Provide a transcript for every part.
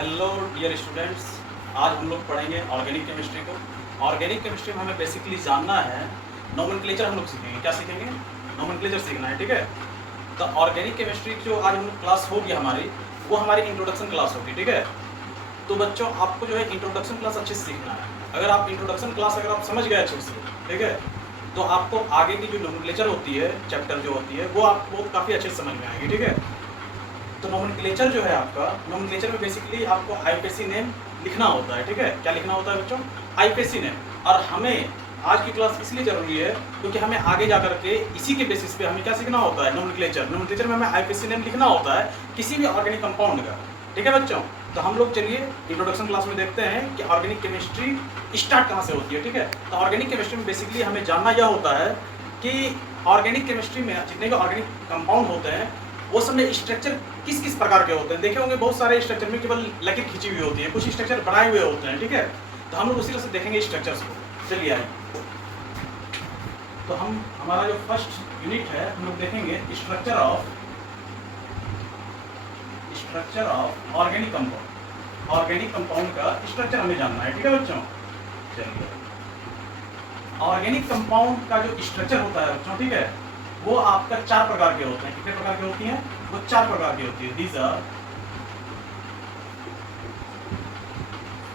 Hello dear students, आज हम लोग पढ़ेंगे ऑर्गेनिक केमिस्ट्री को। ऑर्गेनिक केमिस्ट्री में हमें बेसिकली जानना है नोमेनक्लेचर। हम लोग सीखेंगे, क्या सीखेंगे? नोमेनक्लेचर सीखना है, ठीक है। तो ऑर्गेनिक केमिस्ट्री जो आज हम लोग क्लास होगी हमारी, वो हमारी इंट्रोडक्शन क्लास होगी, ठीक है। तो बच्चों आपको जो है इंट्रोडक्शन क्लास अच्छे से सीखना है। अगर आप इंट्रोडक्शन क्लास अगर आप समझ गए अच्छे से, ठीक है, तो आपको आगे की जो नोमेनक्लेचर होती है, चैप्टर जो होती है, वो आपको काफ़ी अच्छे से समझ में आएगी, ठीक है। तो नोमेनक्लेचर जो है आपका, नोमेनक्लेचर में बेसिकली आपको आईपीसी नेम लिखना होता है, ठीक है। क्या लिखना होता है बच्चों? IPC name. और हमें आज की क्लास इसलिए जरूरी है क्योंकि हमें आगे जा करके इसी के बेसिस पे हमें क्या सीखना होता है? नोमेनक्लेचर। नोमेनक्लेचर में हमें आईपीसी नेम लिखना होता है किसी भी ऑर्गेनिक कंपाउंड का, ठीक है बच्चों। तो हम लोग चलिए इंट्रोडक्शन क्लास में देखते हैं कि ऑर्गेनिक केमिस्ट्री स्टार्ट कहाँ से होती है, ठीक है। तो ऑर्गेनिक केमिस्ट्री में बेसिकली हमें जानना यह होता है कि ऑर्गेनिक केमिस्ट्री में जितने भी ऑर्गेनिक कंपाउंड होते हैं वो सब में स्ट्रक्चर किस किस प्रकार के होते हैं। देखे होंगे बहुत सारे स्ट्रक्चर में केवल लकीर खींची हुई होती है, कुछ स्ट्रक्चर बनाए हुए होते हैं, ठीक है। तो हम लोग उसी तरह से देखेंगे स्ट्रक्चर्स को। चलिए आइए, तो हमारा जो फर्स्ट यूनिट है हम लोग देखेंगे structure of organic compound. Organic compound का स्ट्रक्चर हमें जानना है, ठीक है बच्चों। चलिए, ऑर्गेनिक कंपाउंड का जो स्ट्रक्चर होता है बच्चों, ठीक है, वो आपका 4 प्रकार के होते हैं। कितने प्रकार की होती हैं? वो 4 प्रकार की होती है। These are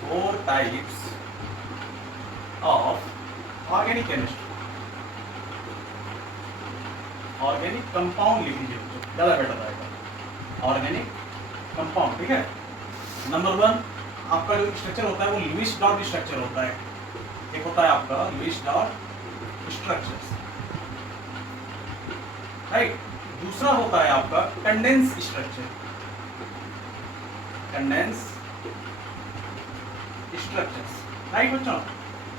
4 types of organic chemistry. Organic compound लिख लीजिए बच्चों, ज्यादा बेटर रहेगा। ऑर्गेनिक कंपाउंड, ठीक है। नंबर 1 आपका जो स्ट्रक्चर होता है वो लुईस डॉट स्ट्रक्चर होता है। एक होता है आपका लुईस डॉट स्ट्रक्चर, राइट। दूसरा होता है आपका condense structure. Condense structures, right बच्चों।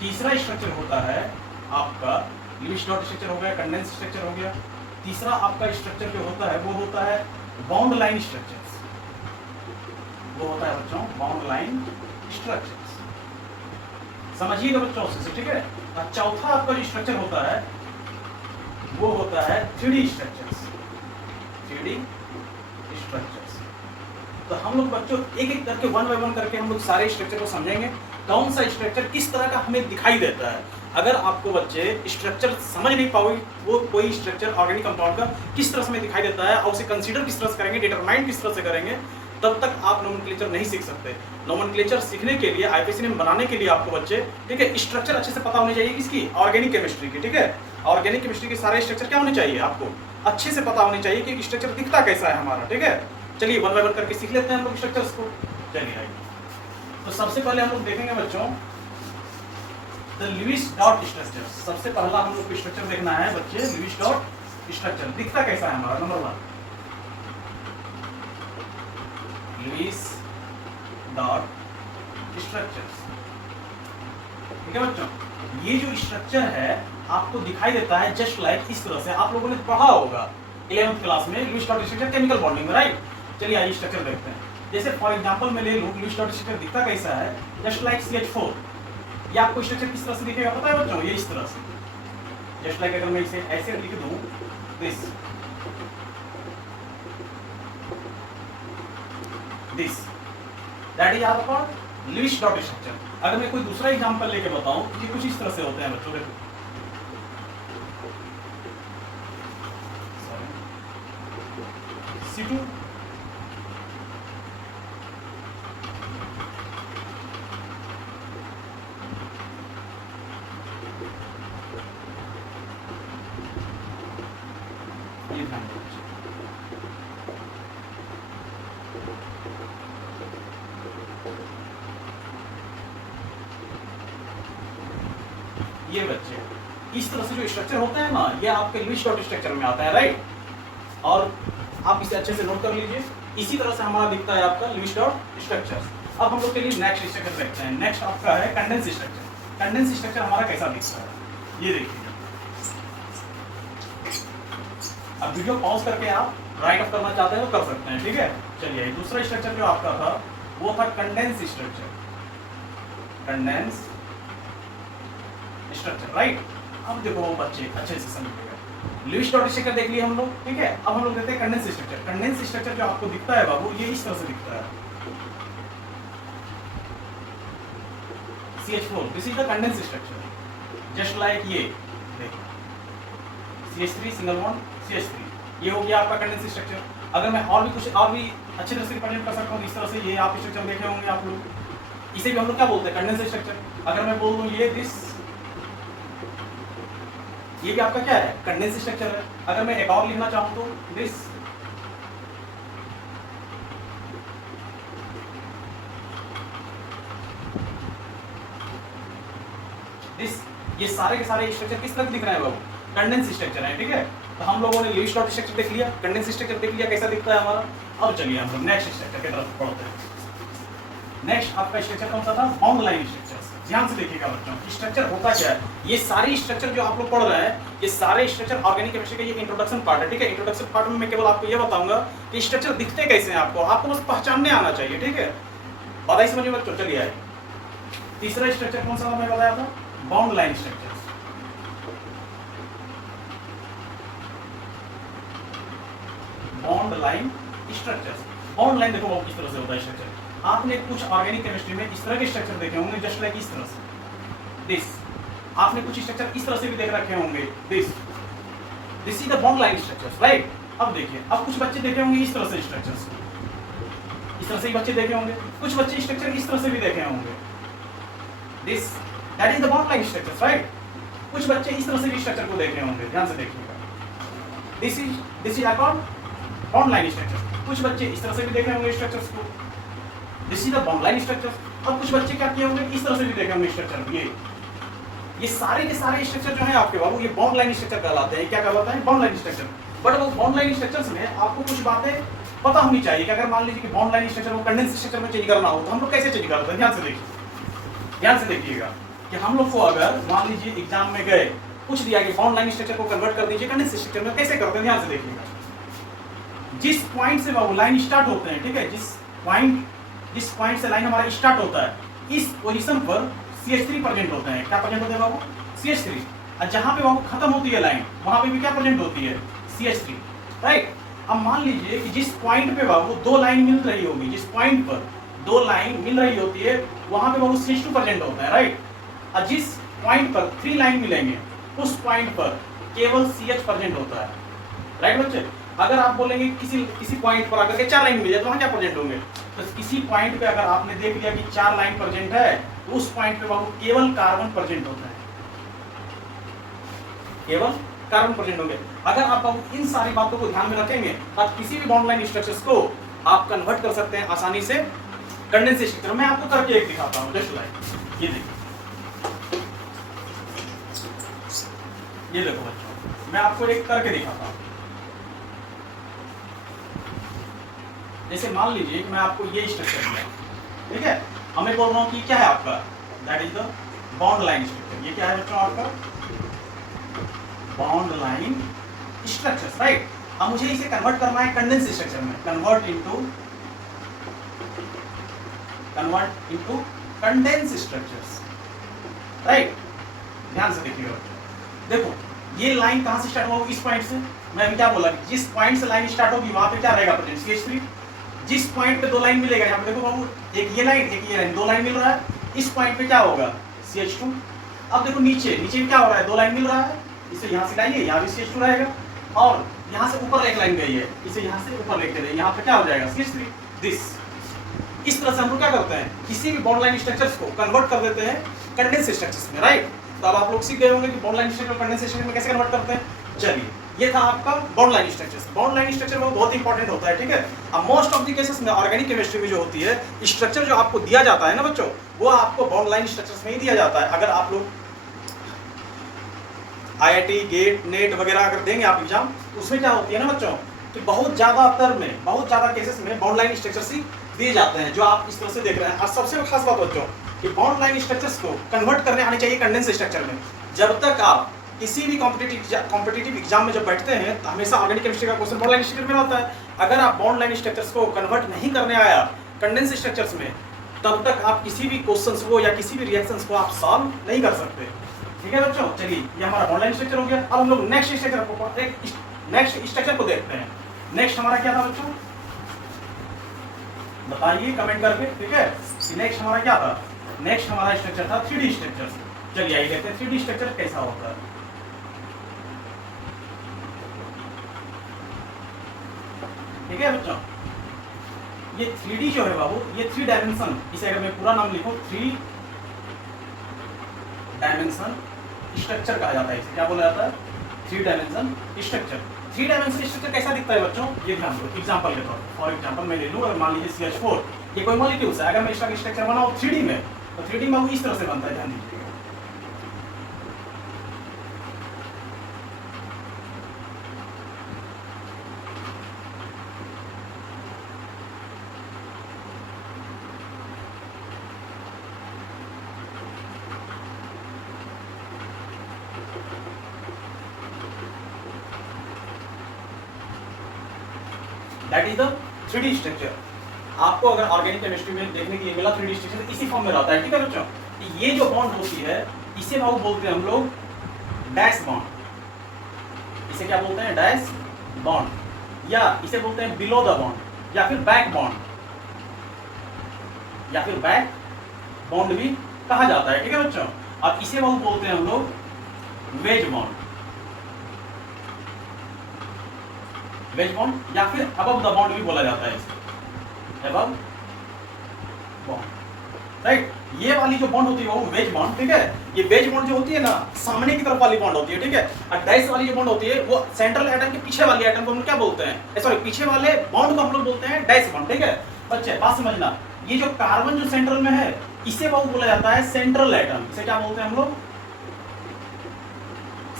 तीसरा स्ट्रक्चर होता है आपका लुईस डॉट स्ट्रक्चर हो गया, कंडेंस स्ट्रक्चर हो गया। तीसरा आपका स्ट्रक्चर जो होता है वो होता है बाउंड लाइन स्ट्रक्चर्स। वो होता है बच्चों बाउंड लाइन स्ट्रक्चर्स। समझिएगा बच्चों उससे, ठीक है। और चौथा आपका जो स्ट्रक्चर होता है वो होता है 3D स्ट्रक्चर्स। 3D structures. तो हम लोग बच्चों एक एक करके 1 बाय 1 करके हम लोग सारे स्ट्रक्चर को समझेंगे। कौन सा स्ट्रक्चर किस तरह का हमें दिखाई देता है। अगर आपको बच्चे स्ट्रक्चर समझ नहीं पाओगे, वो कोई स्ट्रक्चर ऑर्गेनिक कंपाउंड का किस तरह से हमें दिखाई देता है और उसे कंसीडर किस तरह से करेंगे, डिटरमाइन किस तरह से करेंगे, तब तक आप नोमेनक्लेचर नहीं सीख सकते। नोमेनक्लेचर सीखने के लिए, आईपीसी नेम बनाने के लिए आपको बच्चे, ठीक है, स्ट्रक्चर अच्छे से पता होनी चाहिए किसकी? ऑर्गेनिक केमिस्ट्री की, ठीक है। ऑर्गेनिक केमिस्ट्री के सारे स्ट्रक्चर क्या होने चाहिए? आपको अच्छे से पता होनी चाहिए कि स्ट्रक्चर दिखता कैसा है हमारा, ठीक है। चलिए 1 बाय 1 करके सीख लेते हैं हम लोग स्ट्रक्चर्स को। चलिए आइए, तो सबसे पहले हम लोग देखेंगे बच्चों द लुईस डॉट स्ट्रक्चर। सबसे पहला हम लोग को स्ट्रक्चर देखना है बच्चे, लुईस डॉट स्ट्रक्चर दिखता कैसा है हमारा। नंबर 1 लुईस डॉट स्ट्रक्चर्स, ठीक है बच्चों। ये जो स्ट्रक्चर है आपको दिखाई देता है जस्ट लाइक इस तरह से। आप लोगों ने पढ़ा होगा 11th क्लास में Lewis dot structure chemical bonding में, राइट। चलिए आइए स्ट्रक्चर देखते हैं। जैसे फॉर एग्जांपल मैं ले लूं, लुईस डॉट स्ट्रक्चर दिखता कैसा है? Just like CH4। ये आपको स्ट्रक्चर किस तरह से दिखेगा पता है बच्चों? ये इस तरह से। जस्ट लाइक अगर मैं इसे ऐसे लिख दूं, this that is our Lewis dot structure. अगर मैं कोई दूसरा एग्जांपल लेके बताऊं तो ये कुछ इस तरह से होते हैं बच्चों। देखो C2 ये ध्यान रखिए। ये बच्चे इस तरह से जो स्ट्रक्चर होता है ना, ये आपके लुईस डॉट स्ट्रक्चर में आता है, राइट। और आप इसे अच्छे से नोट कर लीजिए। इसी तरह से हमारा दिखता है आपका लुईस डॉट स्ट्रक्चर। अब हम लोग के लिए नेक्स्ट स्ट्रक्चर देखते हैं। नेक्स्ट आपका है कंडेंस स्ट्रक्चर। कंडेंस स्ट्रक्चर हमारा कैसा दिखता है ये देखिए। अब वीडियो पॉज करके आप राइट ऑफ करना चाहते हैं तो कर सकते हैं, ठीक है। चलिए दूसरा स्ट्रक्चर जो आपका था वो था condense structure. Condense structure, right. अब देखो बच्चे अच्छे से समझिएगा। लुईस डॉट स्ट्रक्चर देख लिया हम लोग, ठीक है। अब हम लोग देखते हैं कंडेंस स्ट्रक्चर। कंडेंस स्ट्रक्चर जो आपको दिखता है बाबू, ये इस तरह से दिखता है। CH4, this is the condense structure, just like ये देखो CH3 सिंगल बॉन्ड CH3, ये हो गया आपका कंडेंस स्ट्रक्चर। अगर मैं और भी अच्छी तरह से रिप्रेजेंट कर सकता हूँ इस तरह से, ये आप स्ट्रक्चर देखे होंगे आप लोग, इसे भी हम लोग क्या बोलते हैं, कंडेंस स्ट्रक्चर। अगर मैं बोल दूं ये दिस, ये भी आपका क्या है, कंडेंस स्ट्रक्चर है। अगर मैं एक और लिखना चाहूं तो दिस, ये सारे के सारे स्ट्रक्चर किस तरह दिख रहे हैं बाबू, कंडेंस स्ट्रक्चर है, ठीक है। तो हम लोगों ने लीस्ट डॉट स्ट्रक्चर देख लिया, कंडेंस स्ट्रक्चर देख लिया कैसा दिखता है हमारा। अब चलिए हम लोग नेक्स्ट स्ट्रक्चर की तरफ पढ़ते हैं। नेक्स्ट आपका स्ट्रक्चर कौन सा था, बाउंड लाइन स्ट्रक्चर। ध्यान से देखिएगा बच्चों, स्ट्रक्चर होता क्या है, ये सारे स्ट्रक्चर जो आप लोग पढ़ रहे हैं, ये सारे स्ट्रक्चर ऑर्गेनिक केमिस्ट्री का ये इंट्रोडक्शन पार्ट है, ठीक है। इंट्रोडक्शन पार्ट में मैं केवल आपको ये बताऊंगा कि स्ट्रक्चर दिखते कैसे हैं, आपको बस पहचानने आना चाहिए, ठीक है। बात आई समझ में बच्चों, चलिए आए। तीसरा स्ट्रक्चर कौन सा था मैं बताया था, bound line structure. Bond line structures, bond line देखो किस तरह से होता है स्ट्रक्चर। आपने कुछ ऑर्गेनिक केमिस्ट्री में इस तरह के स्ट्रक्चर देखे होंगे, जस्ट लाइक इस तरह से दिस। आपने कुछ स्ट्रक्चर इस तरह से भी देख रखे होंगे, this is the bond line structures, right. अब देखिए, अब कुछ बच्चे देखे होंगे इस तरह से स्ट्रक्चर्स, इस तरह से ही बच्चे देखे होंगे। कुछ बच्चे स्ट्रक्चर इस तरह से भी देखे होंगे, this that is the bond line structures, right. कुछ बच्चे इस तरह से भी स्ट्रक्चर को देखे होंगे, ध्यान से देखिएगा, this is accord bond line structure. कुछ बच्चे इस तरह से भी देखे होंगे स्ट्रक्चर्स को, this is the bond line structure. अब कुछ बच्चे क्या किए होंगे, इस तरह से भी देखे होंगे स्ट्रक्चर, ये सारे के सारे स्ट्रक्चर जो है आपके बाबू, ये बॉन्ड लाइन स्ट्रक्चर कहलाते हैं। क्या कहलाता है, बॉन्ड लाइन स्ट्रक्चर। बट वो बॉन्ड लाइन स्ट्रक्चर्स में आपको कुछ बातें पता होनी चाहिए कि अगर मान लीजिए कि बॉन्ड लाइन स्ट्रक्चर को कंडेंस स्ट्रक्चर में चेंज करना हो तो हम लोग कैसे चेंज करते हैं। ध्यान से देखिएगा कि हम लोग को अगर मान लीजिए एग्जाम में गए, पूछ दिया कि बॉन्ड लाइन स्ट्रक्चर को कन्वर्ट कर दीजिए कंडेंस स्ट्रक्चर में, कैसे करते हैं, ध्यान से देखिएगा। जिस पॉइंट से बाबू लाइन स्टार्ट होते हैं, ठीक है, जिस पॉइंट से लाइन हमारा स्टार्ट होता है, इस पोजीशन पर CH3 प्रेजेंट होते हैं। क्या प्रेजेंट होते हैं बाबू, CH3। और जहां पे बाबू खत्म होती है लाइन, वहां पे भी क्या प्रेजेंट होती है, CH3, राइट। अब मान लीजिए कि जिस पॉइंट पे बाबू दो लाइन मिल रही होगी, जिस पॉइंट पर दो लाइन मिल रही होती है, वहां पे बाबू CH2 प्रेजेंट होता है, राइट। और जिस पॉइंट पर 3 लाइन मिलेंगे, उस पॉइंट पर केवल CH प्रेजेंट होता है, राइट बच्चे। अगर आप बोलेंगे किसी पॉइंट पर अगर 4 लाइन मिल जाए तो वहां क्या प्रेजेंट होंगे, तो किसी पॉइंट पे अगर आपने देख लिया कि 4 लाइन प्रेजेंट है, तो उस पॉइंट पे बाबू केवल कार्बन प्रेजेंट होता है, केवल कार्बन प्रेजेंट होंगे। अगर आप बाबू इन सारी बातों को ध्यान में रखेंगे तो आप किसी भी बॉन्ड लाइन स्ट्रक्चर्स को आप कन्वर्ट कर सकते हैं आसानी से कंडेंस स्ट्रक्चर। मैं आपको करके एक दिखाता हूं, जस्ट लाइक ये देखिए, ये देखो बच्चों, मैं आपको एक करके दिखाता हूं। जैसे मान लीजिए कि मैं आपको ये स्ट्रक्चर दिया, ठीक है, हमें बोल रहा हूं कि क्या है आपका, that is the bond line structure. ये क्या है बच्चों आपका, बॉन्ड लाइन स्ट्रक्चर, राइट। अब मुझे इसे कन्वर्ट करना है कंडेंस स्ट्रक्चर में, convert into condense structures, right. ध्यान से देखिएगा, देखो ये लाइन कहां से स्टार्ट होगी, इस पॉइंट से। मैं अभी क्या बोला, जिस पॉइंट से लाइन स्टार्ट होगी वहां पे क्या रहेगा प्रेजेंट, CH3। जिस पॉइंट पे दो लाइन मिलेगा, यहाँ पे देखो बाबू, एक ये लाइन, दो लाइन मिल रहा है, इस पॉइंट पे क्या होगा, CH2। अब देखो नीचे भी क्या हो रहा है, दो लाइन मिल रहा है, इसे यहाँ से लाइए, यहाँ भी CH2 रहेगा, और यहाँ से ऊपर एक लाइन गई है, इसे यहाँ से ऊपर लेके जाइए, यहाँ पे क्या हो जाएगा, CH3। इस तरह से हम लोग क्या करते हैं, किसी भी बॉन्ड लाइन स्ट्रक्चर्स को कन्वर्ट कर देते हैं कंडेंस स्ट्रक्चर्स में, राइट। तो अब आप लोग सीख गए होंगे कि बॉन्ड लाइन स्ट्रक्चर को कंडेंस स्ट्रक्चर में कैसे कन्वर्ट करते हैं। चलिए, ये था आपका bond line structure. Bond line structure वो बहुत इंपॉर्टेंट होता है, ठीक है। अब मोस्ट ऑफ द केसेस में ऑर्गेनिक केमिस्ट्री में जो होती है, स्ट्रक्चर जो आपको दिया जाता है ना बच्चों, वो आपको बॉन्ड लाइन स्ट्रक्चर्स में ही दिया जाता है। अगर आप लोग IIT, गेट, नेट वगैरह अगर देंगे आप एग्जाम, उसमें क्या होती है ना बच्चों, कि बहुत ज्यादा केसेस में बॉन्ड लाइन स्ट्रक्चर्स ही दिए जाते हैं, जो आप इस तरह से देख रहे हैं। और सबसे खास बात बच्चों कि बॉन्ड लाइन स्ट्रक्चर्स को कन्वर्ट करने आने चाहिए कंडेंस स्ट्रक्चर में। जब तक आप किसी भी कॉम्पिटिटिव एग्जाम में जब बैठते हैं तो हमेशा ऑर्गेनिक केमिस्ट्री का क्वेश्चन बॉन्ड लाइन स्ट्रक्चर में आता है। अगर आप बॉन्ड लाइन स्ट्रक्चर्स को कन्वर्ट नहीं करने आया कंडेंस स्ट्रक्चर्स में, तब तक आप किसी भी क्वेश्चंस को या किसी भी रिएक्शंस को आप सॉल्व नहीं कर सकते, ठीक है बच्चों। चलिए, ये हमारा बॉन्ड लाइन स्ट्रक्चर हो गया। अब हम लोग नेक्स्ट स्ट्रक्चर को देखते हैं। नेक्स्ट हमारा क्या था बच्चों, बताइए कमेंट करके, ठीक है, नेक्स्ट हमारा क्या था। नेक्स्ट हमारा स्ट्रक्चर था 3D स्ट्रक्चर। चलिए आइए देखते हैं 3D स्ट्रक्चर कैसा होता है। ठीक है बच्चों, ये 3D जो है बाबू, ये 3 डायमेंशन, इसे अगर मैं पूरा नाम लिखूं 3 डायमेंशन स्ट्रक्चर कहा जाता है। इसे क्या बोला जाता है? 3 डायमेंशन स्ट्रक्चर। 3 डायमेंशन स्ट्रक्चर कैसा दिखता है बच्चों? ये ध्यान दो, एग्जांपल के तौर पर। फॉर एग्जांपल मैं ले लूं, अगर मान लीजिए CH4 ये कोई मॉलिक्यूल्स है, अगर मैं इसका स्ट्रक्चर बनाऊं 3D में, तो 3D में वो इस तरह से बनता है, ध्यान दीजिएगा। That is the 3D structure. आपको अगर ऑर्गेनिक केमिस्ट्री में देखने के लिए मिला 3D स्ट्रक्चर इसी फॉर्म में रहता है। ठीक है बच्चों, ये जो बॉन्ड होती है इसे बाबू बोलते हैं हम लोग डैश बॉन्ड। इसे क्या बोलते हैं? डैश बॉन्ड, या इसे बोलते हैं बिलो द बॉन्ड, या फिर बैक बॉन्ड, या फिर बैक बॉन्ड भी कहा जाता है। ठीक है बच्चों, अब इसे बाबू बोलते हैं हम लोग वेज बॉन्ड, वेज बॉन्ड, या फिर अबव द बॉन्ड भी बोला जाता है इसे, अबव बॉन्ड, राइट। ये वाली जो बॉन्ड होती है वो वेज बॉन्ड। ठीक है, ये वेज बॉन्ड जो होती है ना, सामने की तरफ वाली बॉन्ड होती है। ठीक है, और डैश वाली जो बॉन्ड होती है वो सेंट्रल एटम के पीछे वाली एटम को हम क्या बोलते हैं? सॉरी, पीछे वाले बॉन्ड को हम लोग बोलते हैं डैश बॉन्ड। ठीक है बच्चे, बात समझना, ये जो कार्बन जो सेंट्रल में है इसे बहुत बोला जाता है सेंट्रल एटम। इसे क्या बोलते हैं हम लोग?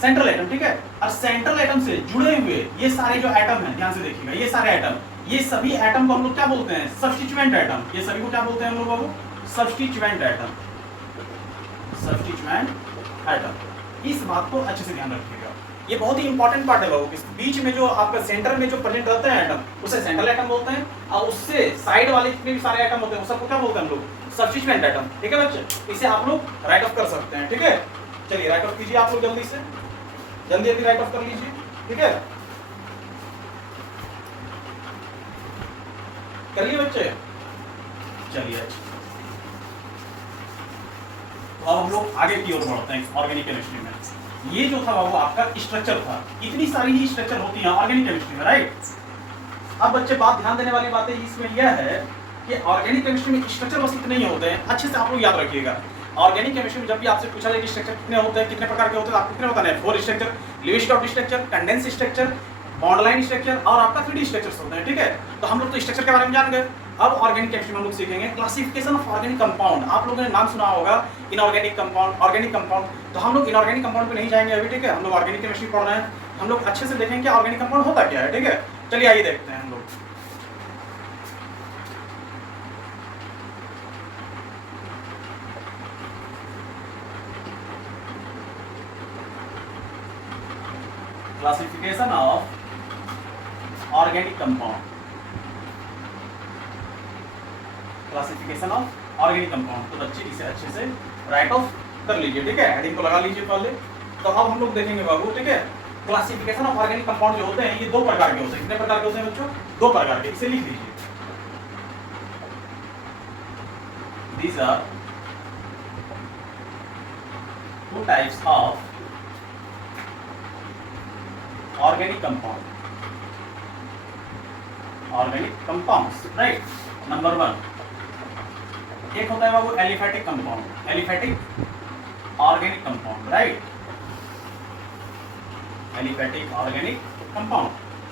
Central atom. ठीक है, और सेंट्रल एटम से जुड़े हुए ये सारे जो एटम हैं, ध्यान से देखिएगा, ये सारे एटम, ये सभी एटम को हम लोग क्या बोलते हैं? Substituent atom. ये सभी को क्या बोलते हैं हम लोग बाबू? Substituent atom, substituent atom. इस बात को अच्छे से ध्यान रखिएगा, ये बहुत ही इंपॉर्टेंट पार्ट है बाबू। बीच में जो आपका सेंटर में जो प्रेजेंट रहते हैं एटम, उसे सेंट्रल एटम बोलते हैं, और उससे साइड वाले जितने भी सारे एटम होते हैं उस सबको क्या बोलते हैं हम लोग? Substituent atom. ठीक है बच्चे, इसे आप लोग राइट ऑफ कर सकते हैं। ठीक है, चलिए राइट ऑफ कीजिए आप लोग जल्दी से, जल्दी जल्दी राइट ऑफ कर लीजिए। ठीक है, करिए बच्चे। चलिए, तो अब हम लोग आगे की ओर बढ़ते हैं ऑर्गेनिक केमिस्ट्री में। ये जो था बाबू आपका स्ट्रक्चर था, इतनी सारी ही स्ट्रक्चर होती हैं ऑर्गेनिक केमिस्ट्री में, राइट। अब बच्चे बात ध्यान देने वाली बात इसमें यह है कि ऑर्गेनिक केमिस्ट्री में स्ट्रक्चर बस इतने ही होते हैं। अच्छे से आप लोग याद रखिएगा, ऑर्गेनिक केमिस्ट्री में जब भी आपसे पूछा जाए कि स्ट्रक्चर कितने होते हैं, कितने प्रकार के होते हैं, तो आपको कितने बताने हैं? 4 structure, leaving structure, condense structure, bond line structure और आपका 3D स्ट्रक्चर्स होते हैं। ठीक है, तो हम लोग तो स्ट्रक्चर के बारे में जान गए। अब ऑर्गेनिक केमिस्ट्री में हम लोग सीखेंगे क्लासिफिकेशन ऑफ ऑर्गेनिक कंपाउंड। आप लोगों ने नाम सुना होगा इनऑर्गेनिक कंपाउंड, ऑर्गेनिक कंपाउंड, तो हम लोग इनऑर्गेनिक कंपाउंड पे नहीं जाएंगे अभी। ठीक है, हम लोग ऑर्गेनिक केमिस्ट्री पढ़ रहे हैं, हम लोग अच्छे से देखेंगे ऑर्गेनिक कंपाउंड होता क्या है। ठीक है, चलिए आइए देखते हैं हम लोग। Classification of organic compound, classification of organic compound. तो बच्चे इसे अच्छे से राइट ऑफ कर लीजिए। ठीक है, हेडिंग को लगा लीजिए पहले। तो अब हम लोग देखेंगे बाबू, ठीक है, क्लासिफिकेशन ऑफ ऑर्गेनिक कंपाउंड जो होते हैं ये 2 प्रकार के होते हैं। कितने प्रकार के होते हैं बच्चों? 2 प्रकार के। इसे लिख लीजिए, these are 2 types of organic compound, organic compounds, right? Number 1 एक होता है बाबू aliphatic compound, aliphatic organic compound, right. Aliphatic organic compound.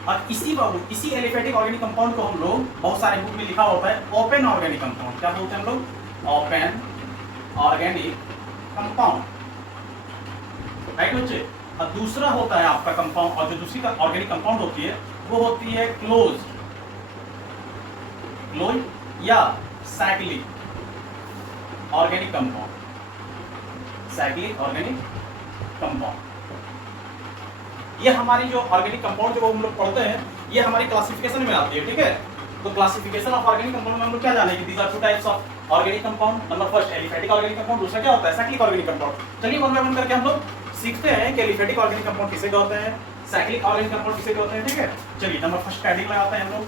और इसी बाबू इसी एलिफेटिक ऑर्गेनिक कंपाउंड को हम लोग बहुत सारे बुक में लिखा होता है ओपन ऑर्गेनिक कंपाउंड। क्या बोलते हैं हम लोग? ओपन ऑर्गेनिक कंपाउंड, राइट बच्चे। और दूसरा होता है आपका कंपाउंड, और जो दूसरी का ऑर्गेनिक कंपाउंड होती है वो होती है क्लोज, क्लोज या cyclic organic compound, cyclic organic compound. ये हमारी जो ऑर्गेनिक कंपाउंड जो हम लोग पढ़ते हैं ये हमारी क्लासिफिकेशन में आती है। ठीक है, तो क्लासिफिकेशन ऑफ ऑर्गेनिक कंपाउंड में हम लोग क्या जाने कि these are 2 types of organic compound. Number first aliphatic organic compound, दूसरा क्या होता है? Cyclic organic compound. चलिए वन बाय वन करके हम लोग सीखते हैं कि एलिफेटिक ऑर्गेनिक कंपाउंड किसे कहते हैं, साइक्लिक ऑर्गेनिक कंपाउंड किसे कहते हैं। ठीक है, चलिए नंबर फर्स्ट हेडिंग लगाते हैं हम लोग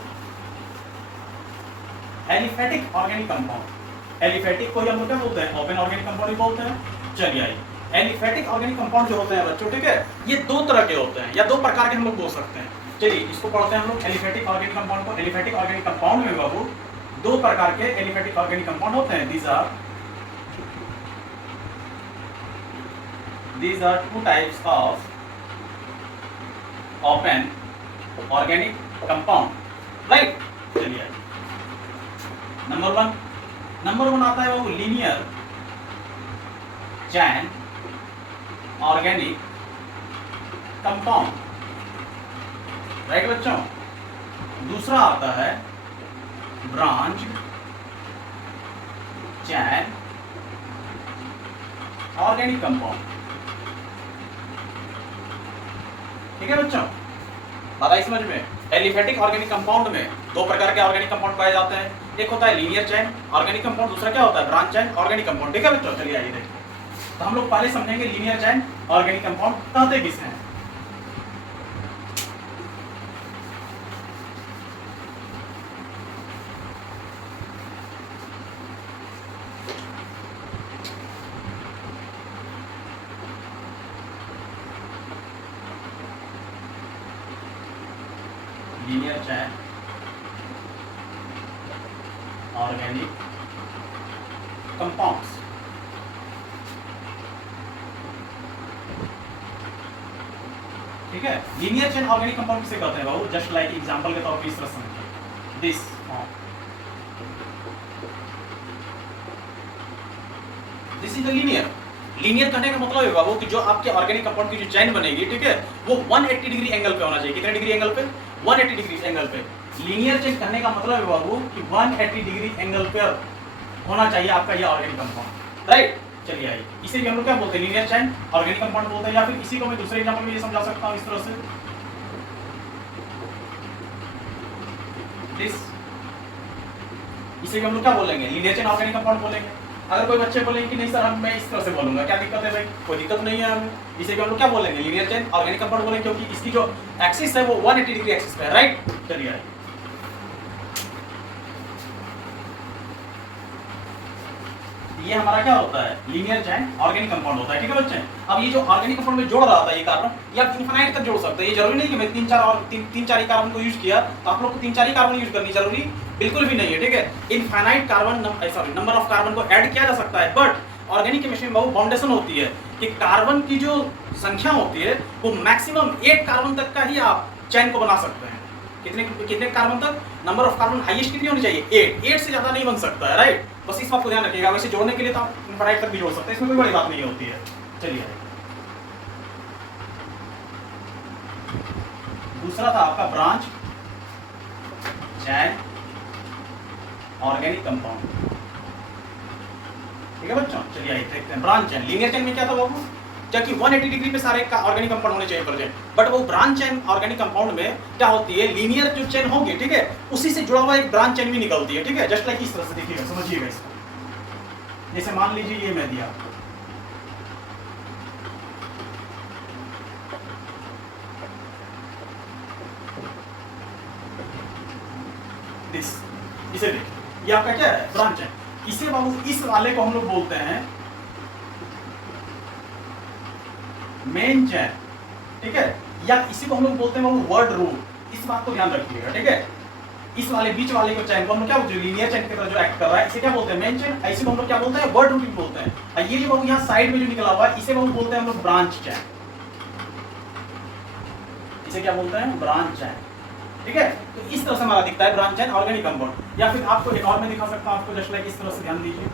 एलिफेटिक ऑर्गेनिक कंपाउंड। एलिफेटिक को हम लोग क्या बोलते हैं, ओपन ऑर्गेनिक कंपाउंड भी बोलते हैं। चलिए आइए, एलिफेटिक ऑर्गेनिक कंपाउंड जो होते हैं बच्चों, ठीक है, ये दो तरह के होते हैं या दो प्रकार के हम लोग बोल सकते हैं। चलिए इसको पढ़ते हैं हम लोग, एलिफेटिक ऑर्गेनिक कंपाउंड को। एलिफेटिक ऑर्गेनिक कंपाउंड में बाबू दो प्रकार के एलिफेटिक ऑर्गेनिक कंपाउंड होते हैं। these are two types of open organic compound, right? चलिए नंबर वन आता है वो लीनियर चैन ऑर्गेनिक कंपाउंड, राइट बच्चों। दूसरा आता है ब्रांच चैन ऑर्गेनिक कंपाउंड, ठीक है बच्चों, बात आई समझ में। एलिफेटिक ऑर्गेनिक कंपाउंड में दो प्रकार के ऑर्गेनिक कंपाउंड पाए जाते हैं, एक होता है लीनियर चैन ऑर्गेनिक कंपाउंड, दूसरा क्या होता है ब्रांच चैन ऑर्गेनिक कंपाउंड, ठीक है बच्चों। चलिए आइए देखिए, तो हम लोग पहले समझेंगे लीनियर चैन ऑर्गेनिक कंपाउंड कहते किसे हैं। लीनियर चैन ऑर्गेनिक कंपाउंड्स, ठीक है। लीनियर चेन ऑर्गेनिक कंपाउंड किसे कहते हैं बाबू, जस्ट लाइक एग्जांपल के तौर पे इस तरह समझिए, this is the linear. Linear कहने का मतलब है बाबू कि जो आपके ऑर्गेनिक कंपाउंड की जो चेन बनेगी, ठीक है, वो 180 डिग्री एंगल पे होना चाहिए। कितने डिग्री एंगल पे, 180 डिग्री एंगल पे। लीनियर चेन कहने का मतलब है बाबू कि 180 डिग्री एंगल पे होना चाहिए आपका ये ऑर्गेनिक कंपाउंड, राइट। चलिए आइए, इसे भी हम लोग क्या बोलते हैं, लीनियर चैन ऑर्गेनिक कंपाउंड बोलते हैं, या फिर इसी को मैं दूसरे एग्जांपल में ये समझा सकता हूं इस तरह से, दिस, इसे भी हम लोग क्या बोलेंगे, लीनियर चैन ऑर्गेनिक कंपाउंड बोलेंगे। अगर कोई बच्चे बोलेंगे कि नहीं सर मैं इस तरह से बोलूंगा, क्या दिक्कत है भाई, कोई दिक्कत नहीं है हमें। इसे भी हम लोग क्या बोलेंगे, लीनियर चैन ऑर्गेनिक कंपाउंड बोलेंगे, क्योंकि इसकी जो एक्सिस है वो 180 डिग्री एक्सिस पे है, राइट। चलिए आइए, ये हमारा क्या होता है, लीनियर चैन ऑर्गेनिक कंपाउंड होता है, ठीक है बच्चे। अब ये जो ऑर्गेनिक कंपाउंड में जोड़ रहा था ये कार्बन, ये आप इनफिनाइट तक जोड़ सकते हैं। ये जरूरी नहीं कि मैं तीन चार ही कार्बन को यूज किया तो आप लोग को 3-4 ही कार्बन यूज करनी जरूरी बिल्कुल भी नहीं है, ठीक है। Infinite carbon sorry number of carbon को ऐड किया जा सकता है, बट ऑर्गेनिक केमिस्ट्री में बहुत बाउंडेशन होती है कि कार्बन की जो संख्या होती है वो मैक्सिमम 8 कार्बन तक का ही आप चैन को बना सकते हैं। कितने कार्बन तक, नंबर ऑफ कार्बन हाईएस्ट कितनी होनी चाहिए, 8 से ज्यादा नहीं बन सकता है, राइट। बस इस बात को ध्यान रखिएगा। वैसे जोड़ने के लिए तो आप इनफिनाइट तक भी जोड़ सकते हैं, इसमें कोई बड़ी बात नहीं होती है। चलिए दूसरा था आपका ब्रांच चैन ऑर्गेनिक कंपाउंड, ठीक है बच्चों। चलिए आइए देखते हैं ब्रांच चैन। लीनियर चैन में क्या था बाबू, जबकि 180 डिग्री पे सारे का ऑर्गेनिक कंपाउंड होने चाहिए प्रेजेंट, बट वो ब्रांच चैन ऑर्गेनिक कंपाउंड में क्या होती है, लीनियर जो चैन होगी, ठीक है, उसी से जुड़ा हुआ एक ब्रांच चैन भी निकलती है, ठीक है। जस्ट लाइक इस तरह से देखिएगा, समझिएगा इसको। जैसे मान लीजिए ये मैं दिया आपको, दिस, इसे देखिए, ये आपका क्या है, ब्रांच चैन। इसे बाबू इस वाले को हम लोग बोलते हैं मेन चैन, ठीक है, या इसी को हम लोग बोलते हैं वर्ड रूट। इस बात को ध्यान रखिएगा, ठीक है। इस वाले बीच वाले को चैन को हम लोग क्या बोलते हैं, लीनियर चैन की तरह जो एक्ट कर रहा है, इसे क्या बोलते हैं, मेन चैन। इसी को हम लोग क्या बोलते हैं, वर्ड रूट बोलते हैं। और ये जो बाबू यहाँ साइड में जो निकला हुआ है, इसे हम बोलते हैं हम लोग ब्रांच चैन। इसे क्या बोलते हैं, ब्रांच चैन, ठीक है। तो इस तरह से हमारा दिखता है ब्रांच चैन ऑर्गेनिक कंपाउंड। या फिर आपको एक और में दिखा सकता हूं, आपको जस्ट लाइक इस तरह से, ध्यान दीजिए।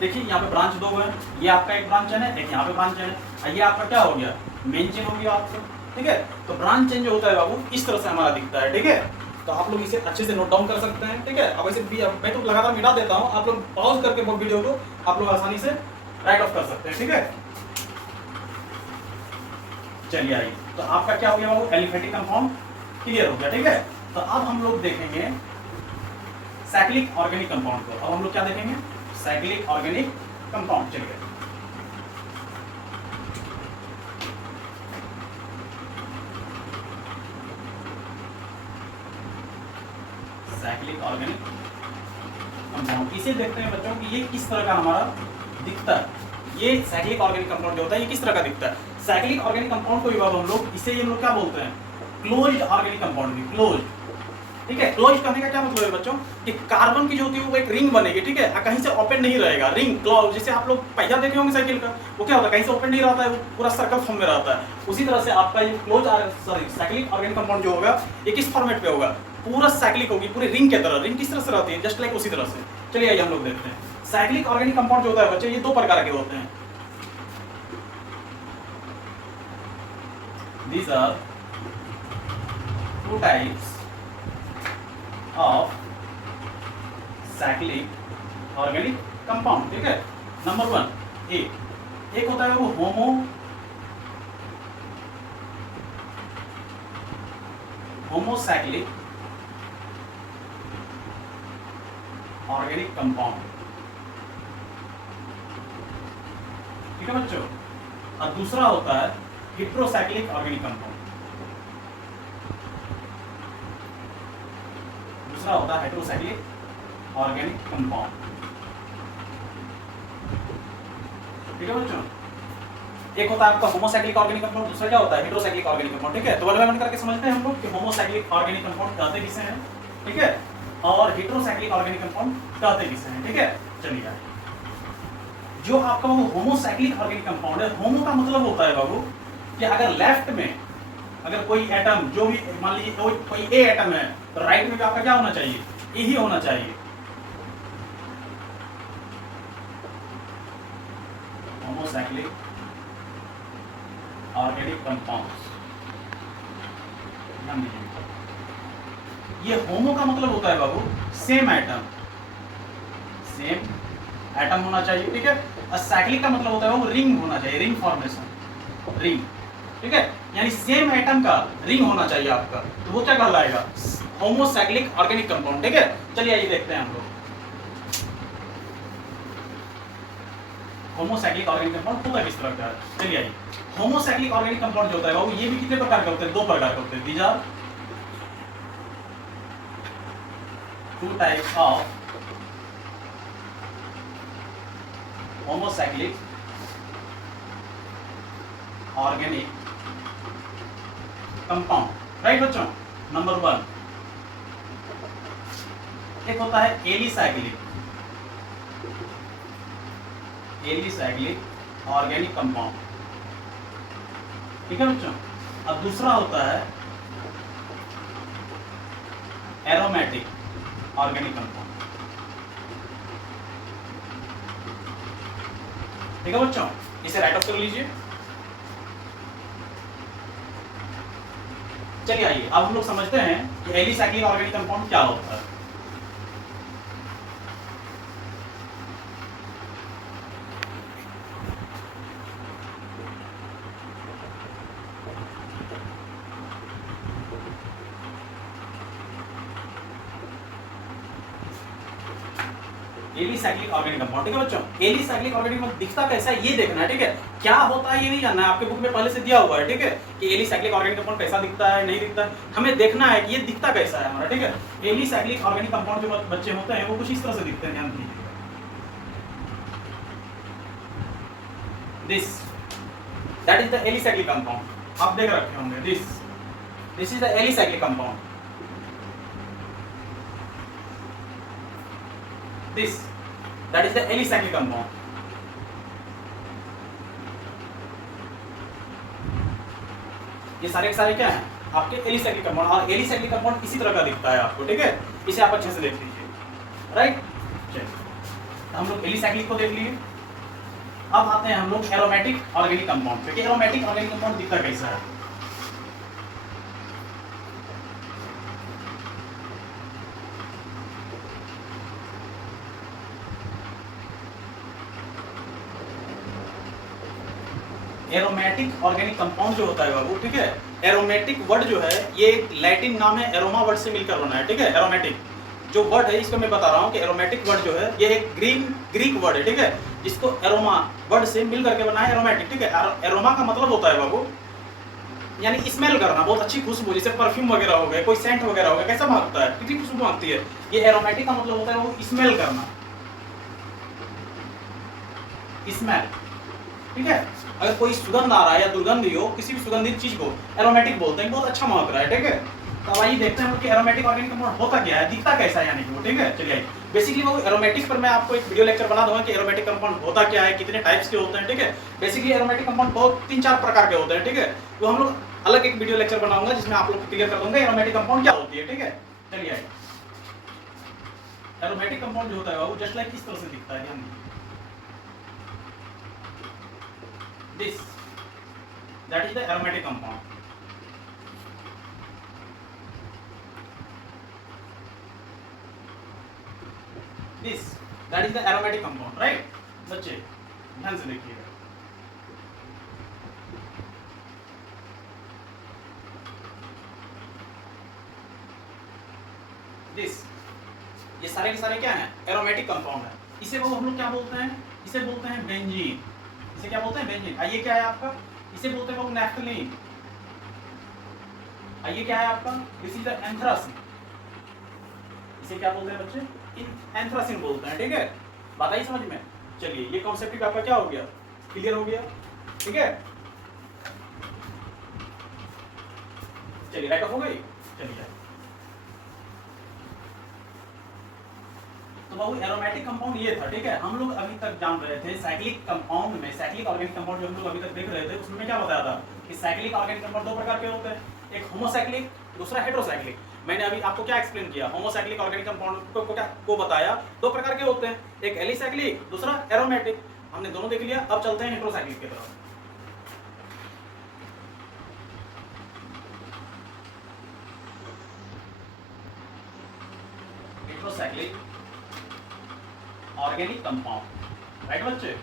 देखिए यहाँ पे ब्रांच दो है, ये आपका एक ब्रांच चैन है, एक यहाँ पे ब्रांच चैन है, ये आपका क्या हो गया, मेन चेन हो गया आपका, ठीक है। तो ब्रांच चेन जो होता है बाबू इस तरह से हमारा दिखता है, ठीक है। तो आप लोग इसे अच्छे से नोट डाउन कर सकते हैं, ठीक है। अब ऐसे मैं तो लगातार मिटा देता हूँ, आप लोग पॉज करके वीडियो को आप लोग आसानी से राइट ऑफ कर सकते हैं, ठीक है। चलिए आइए, तो आपका क्या हो गया बाबू, एलिफेटिक कंपाउंड क्लियर हो गया, ठीक है। तो अब हम लोग देखेंगे साइक्लिक ऑर्गेनिक कंपाउंड को। अब हम लोग क्या देखेंगे, साइक्लिक ऑर्गेनिक कंपाउंड। चलिए साइक्लिक ऑर्गेनिक कंपाउंड, इसे देखते हैं बच्चों कि ये किस तरह का हमारा दिखता है। ये साइक्लिक ऑर्गेनिक कंपाउंड जो होता है ये किस तरह का दिखता है। साइक्लिक ऑर्गेनिक कंपाउंड को हम लोग इसे हम लोग क्या बोलते हैं, क्लोज्ड ऑर्गेनिक कंपाउंड भी, क्लोज्ड। ठीक है, क्लोज करने का क्या मतलब है बच्चों कि कार्बन की जो होती है वो एक रिंग बनेगी, ठीक है, कहीं से ओपन नहीं रहेगा। रिंग क्लोज, जैसे आप लोग पहिया देखे होंगे साइकिल का, वो क्या होता है कहीं से ओपन नहीं रहता है, वो पूरा सर्कल फॉर्म में रहता है। उसी तरह से आपका ये क्लोज साइक्लिक ऑर्गेनिक कंपाउंड जो होगा ये किस फॉर्मेट पे होगा, पूरा साइक्लिक होगी, पूरी रिंग की तरह। रिंग किस तरह से रहती है, जस्ट लाइक उसी तरह से। चलिए आइए हम लोग देखते हैं। साइक्लिक ऑर्गेनिक कंपाउंड जो होता है बच्चे ये दो प्रकार के होते हैं। These are two types of cyclic organic compound, ठीक है। नंबर 1 एक होता है वो होमोसाइक्लिक ऑर्गेनिक कंपाउंड, ठीक है बच्चों। और दूसरा होता है हेट्रोसाइक्लिक ऑर्गेनिक कंपाउंड, दूसरा होता है हेट्रोसाइक्लिक ऑर्गेनिक कंपाउंड, ठीक है बच्चों। एक होता है आपका होमोसाइक्लिक ऑर्गेनिक कंपाउंड, दूसरा क्या होता है हेट्रोसाइक्लिक ऑर्गेनिक कंपाउंड, ठीक है। तो वाले करके समझते हैं हम लोग कि होमोसाइक्लिक ऑर्गेनिक कंपाउंड कहते किसे हैं, ठीक है, और हेट्रोसाइक्लिक ऑर्गेनिक कंपाउंड कहते किसे हैं, ठीक है। चलिए जो आपका वो होमोसाइक्लिक ऑर्गेनिक कंपाउंड है, होमो का मतलब होता है बाबू कि अगर लेफ्ट में अगर कोई एटम जो भी मान लीजिए कोई ए एटम है तो राइट में भी आपका क्या होना चाहिए, ए ही होना चाहिए। होमोसाइक्लिक ऑर्गेनिक कंपाउंड्स, ये होमो का मतलब होता है बाबू सेम एटम होना चाहिए, ठीक है। और साइक्लिक का मतलब होता है वो रिंग होना चाहिए, रिंग फॉर्मेशन, रिंग, ठीक है, यानी सेम एटम का रिंग होना चाहिए आपका, तो वो क्या कहलाएगा, होमोसाइक्लिक ऑर्गेनिक कंपाउंड, ठीक है। चलिए आइए देखते हैं हम लोग होमोसाइक्लिक ऑर्गेनिक कंपाउंड होता किस तरह का है। चलिए आइए, होमोसाइक्लिक ऑर्गेनिक कंपाउंड जो होता है वो ये भी कितने प्रकार के होते हैं, दो प्रकार के होते हैं। These are two types of homocyclic organic compound, right बच्चों। नंबर 1 एक होता है एलिसाइक्लिक ऑर्गेनिक कंपाउंड, ठीक है बच्चों। अब दूसरा होता है एरोमेटिक ऑर्गेनिक कंपाउंड, ठीक है बच्चों। इसे राइट ऑफ कर लीजिए। चलिए आइए अब हम लोग समझते हैं कि एलिसाइक्लिक ऑर्गेनिक कंपाउंड क्या होता है। एलिसाइक्लिक ऑर्गेनिक कंपाउंड, ठीक है बच्चों। एलिसाइक्लिक ऑर्गेनिक कंपाउंड दिखता कैसा है ये देखना है, ठीक है। क्या होता है ये नहीं जानना है, आपके बुक में पहले से दिया हुआ है, ठीक है, कि एलिसाइक्लिक ऑर्गेनिक कंपाउंड कैसा दिखता है नहीं दिखता है, हमें देखना है कि ये दिखता कैसा है हमारा, ठीक है। एलिसाइक्लिक ऑर्गेनिक कंपाउंड जो बच्चे होते हैं वो कुछ इस तरह से दिखते हैं, ध्यान दीजिए। This that is the alicyclic compound, आप देख रखे होंगे, this is the alicyclic compound, this that is the alicyclic compound, ये सारे के सारे क्या हैं आपके एलिसाइक्लिक कंपाउंड। और एलिसाइक्लिक कंपाउंड इसी तरह का दिखता है आपको, ठीक है, इसे आप अच्छे से देख लीजिए, राइट। चलिए हम लोग एलिसाइक्लिक को देख लिए। अब आते हैं हम लोग एरोमेटिक ऑर्गेनिक कंपाउंड पे कि एरोमेटिक ऑर्गेनिक कंपाउंड दिखता कैसा है। एरोमेटिक ऑर्गेनिक कंपाउंड जो होता है बाबू, ठीक है, एरोमेटिक वर्ड जो है ये एक लैटिन नाम है, एरोमा वर्ड से मिलकर बना है, ठीक है। एरोमेटिक जो वर्ड है इसको मैं बता रहा हूँ कि एरोमेटिक वर्ड जो है ये एक ग्रीक वर्ड है, ठीक है, जिसको एरोमा वर्ड से मिल करके बना है एरोमेटिक, ठीक है। एरोमा का मतलब होता है बाबू यानी स्मेल करना, बहुत अच्छी खुशबू, जैसे परफ्यूम वगैरह हो गए, कोई सेंट वगैरह हो गया, कैसा महकता है, कितनी खुशबू महकती है। ये एरोमेटिक का मतलब होता है वो स्मेल करना, स्मेल, ठीक है। अगर कोई सुगंध आ रहा है या दुर्गंध हो किसी भी सुगंधित चीज को एरोमेटिक बोलते हैं, बहुत अच्छा महक रहा है, ठीक है। तो अब आइए देखते हैं कि एरोमेटिक ऑर्गेनिक कंपाउंड होता क्या है, दिखता कैसा है यानी कि वो, ठीक है। चलिए बेसिकली वो एरोमेटिक्स पर मैं आपको एक वीडियो लेक्चर बना दूंगा कि एरोमेटिक कंपाउंड होता क्या है, कितने टाइप्स के होते हैं, ठीक है। बेसिकली एरोमेटिक कंपाउंड बहुत 3-4 प्रकार के होते हैं, ठीक है। तो हम लोग अलग एक वीडियो लेक्चर बनाऊंगा जिसमें आप लोग क्लियर कर दूंगा एरोमेटिक कंपाउंड क्या होती है, ठीक है। चलिए एरोमेटिक कंपाउंड जो होता है वो जस्ट लाइक इस तरह से दिखता है, यानी this, that is the aromatic compound. This that is the aromatic compound, right. बच्चे ध्यान से देखिएगा, दिस, ये सारे के सारे क्या हैं, एरोमेटिक कंपाउंड है। इसे वो हम लोग क्या बोलते हैं, इसे बोलते हैं बेंजीन। इसे क्या बोलते हैं, बेंजीन। आइए क्या है आपका, इसे बोलते हैं वो नैफ्थलीन। आइए क्या है आपका, दिस इज द एंथ्रासिन। इसे क्या बोलते हैं बच्चे, एंथ्रासिन बोलते हैं, ठीक है। बात आई समझ में। चलिए ये कॉन्सेप्ट आपका क्या हो गया, क्लियर हो गया, ठीक है। चलिए राइट ऑफ हो गई। चलिए तो बाबू एरोमेटिक कंपाउंड ये था, ठीक है। हम लोग अभी तक जान रहे थे साइक्लिक कंपाउंड में, साइक्लिक ऑर्गेनिक कंपाउंड जो हम लोग अभी तक देख रहे थे उसमें क्या बताया था कि साइक्लिक ऑर्गेनिक कंपाउंड 2 प्रकार के होते हैं, एक होमोसाइक्लिक, दूसरा हेटेरोसाइक्लिक। मैंने अभी आपको क्या एक्सप्लेन किया, होमोसाइक्लिक ऑर्गेनिक कंपाउंड को बताया 2 प्रकार के होते हैं, एक एलिसाइक्लिक, दूसरा एरोमेटिक। हमने दोनों देख लिया, अब चलते हैं हेटेरोसाइक्लिक की तरफ। हेटेरोसाइक्लिक ऑर्गेनिक कंपाउंड, राइट बच्चे।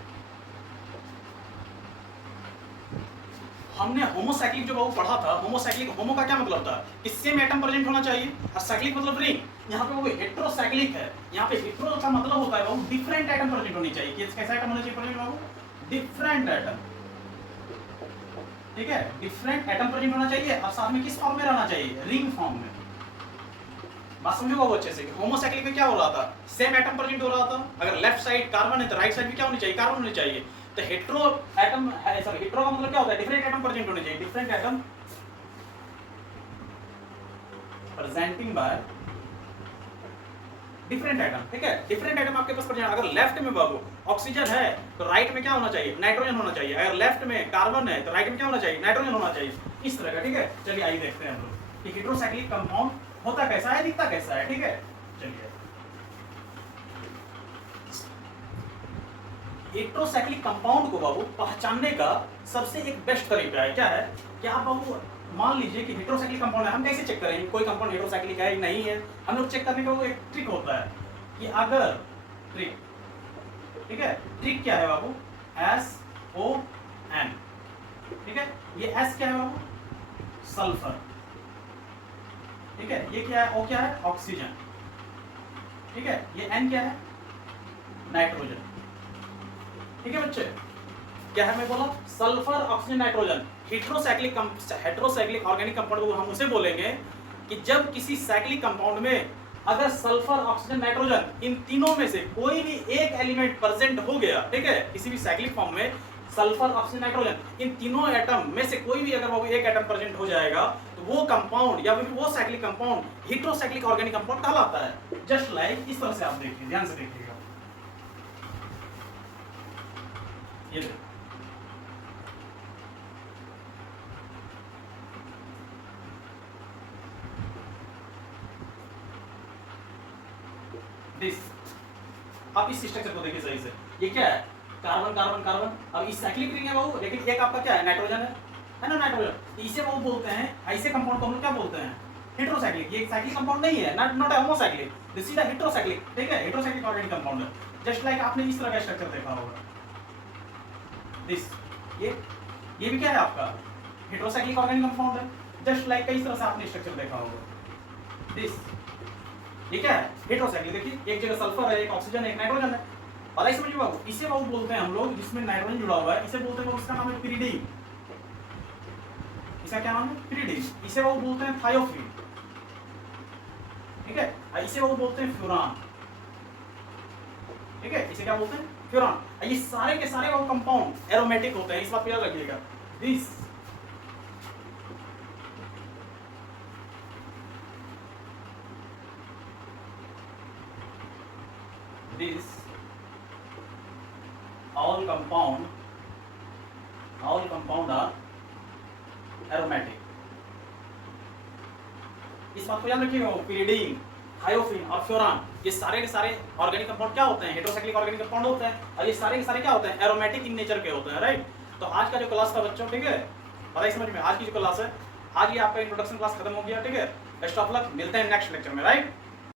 हमने होमोसाइक्लिक जो बाबू पढ़ा था, होमोसाइक्लिक, होमो का क्या मतलब था कि सेम एटम प्रेजेंट होना चाहिए, और साइक्लिक मतलब रिंग। यहाँ पे वो हेटेरोसाइक्लिक है, यहाँ पे हेटेरो का मतलब होता है बाबू डिफरेंट एटम प्रेजेंट होनी चाहिए। कैसा एटम होना चाहिए प्रेजेंट बाबू, डिफरेंट एटम, ठीक है। डिफरेंट एटम प्रेजेंट होना चाहिए और साथ में किस फॉर्म में रहना चाहिए, रिंग फॉर्म में। बात समझो बाबू अच्छे से। होमोसाइक्लिक में क्या हो रहा था, सेम एटम प्रेजेंट हो रहा था। अगर लेफ्ट साइड कार्बन है तो राइट साइड भी क्या होनी चाहिए, कार्बन होनी चाहिए। तो हेटेरो एटम है, सॉरी हेटेरो का मतलब क्या होता है, डिफरेंट एटम प्रेजेंट होने चाहिए, different atom presenting by different atom, ठीक है। डिफरेंट एटम आपके पास प्रेजेंट, अगर लेफ्ट में बाबू ऑक्सीजन है तो राइट में क्या होना चाहिए, नाइट्रोजन होना चाहिए। अगर लेफ्ट में कार्बन है तो राइट में क्या होना चाहिए, नाइट्रोजन होना चाहिए, इस तरह का, ठीक है। चलिए आइए देखते हैं हम लोग कि हेटेरोसाइक्लिक कंपाउंड होता कैसा है, दिखता कैसा है, ठीक है। चलिए हेटेरोसाइक्लिक कंपाउंड को बाबू पहचानने का सबसे एक बेस्ट तरीका है, क्या है कि आप बाबू मान लीजिए कि हेटेरोसाइक्लिक कंपाउंड है, हम कैसे चेक करेंगे कोई कंपाउंड हेटेरोसाइक्लिक है नहीं है। हम लोग चेक करने का वो एक ट्रिक होता है कि अगर ट्रिक, ठीक है, ट्रिक क्या है बाबू, SON, ठीक है। ये S क्या है बाबू, सल्फर, ठीक है। ये क्या है, O क्या है, ऑक्सीजन, ठीक है। ये N क्या है, नाइट्रोजन, ठीक है बच्चे। क्या है, मैं बोला sulphur, oxygen, nitrogen. Heterocyclic organic compound को हम उसे बोलेंगे कि जब किसी साइक्लिक कंपाउंड में अगर सल्फर, ऑक्सीजन, नाइट्रोजन इन तीनों में से कोई भी एक एलिमेंट प्रेजेंट हो गया, ठीक है, किसी भी साइक्लिक फॉर्म में सल्फर, ऑक्सीजन, नाइट्रोजन इन तीनों एटम में से कोई भी अगर वो एक एटम प्रेजेंट हो जाएगा तो वो कंपाउंड या फिर वो cyclic compound heterocyclic organic compound कहलाता है। जस्ट लाइक इस तरह से आप देखिए, ध्यान से देखिएगा, ये देखिए दिस। अब इस स्ट्रक्चर को देखिए सही से, ये क्या है, कार्बन कार्बन कार्बन। अब इस साइक्लिक रिंग है वो, लेकिन एक आपका क्या है, नाइट्रोजन है ना, नाइट्रोजन। इसे वो बोलते हैं, ऐसे कंपाउंड को हम लोग क्या बोलते हैं, हेटेरोसाइक्लिक। ये साइक्लिक कंपाउंड नहीं है, not a homocyclic, this is a heterocyclic, ठीक है। हेटेरोसाइक्लिक ऑर्गेनिक कंपाउंड है। जस्ट लाइक आपने इस तरह का स्ट्रक्चर देखा होगा, दिस, ये भी क्या है आपका, हेटेरोसाइक्लिक ऑर्गेनिक कंपाउंड है। जस्ट लाइक इस तरह से आपने स्ट्रक्चर देखा होगा, दिस, ये क्या है? हेटेरोसाइक्लिक। देखिए एक जगह सल्फर है, एक ऑक्सीजन है, एक नाइट्रोजन है। पता ही समझिए बाबू, इसे बाबू बोलते हैं हम लोग जिसमें नाइट्रोजन जुड़ा हुआ है, इसे बोलते हैं बाबू, इसका नाम है पिरिडीन। इसका क्या नाम है? पिरिडीन। इसे बाबू बोलते हैं थायोफिन, ठीक है। इसे बाबू बोलते हैं फ्यूरान, ठीक है। इसे क्या बोलते हैं? फ्यूरान। ये सारे के सारे बाबू कंपाउंड एरोमेटिक होते हैं, इस बात पे याद रखिएगा। This this all compound are aromatic। इस बात को याद रखिएगा। पिरिडीन, थायोफिन और फ्यूरान, ये सारे के सारे ऑर्गेनिक कंपाउंड क्या होते हैं? हेटेरोसाइक्लिक ऑर्गेनिक कंपाउंड होते हैं, और ये सारे के सारे क्या होते हैं? एरोमेटिक इन नेचर के होते हैं, राइट। तो आज का जो क्लास था बच्चों, ठीक है, पता ही समझ में, आज की जो क्लास है, आज ये आपका इंट्रोडक्शन क्लास खत्म हो गया, ठीक है। बेस्ट ऑफ लक, मिलते हैं नेक्स्ट लेक्चर में, राइट।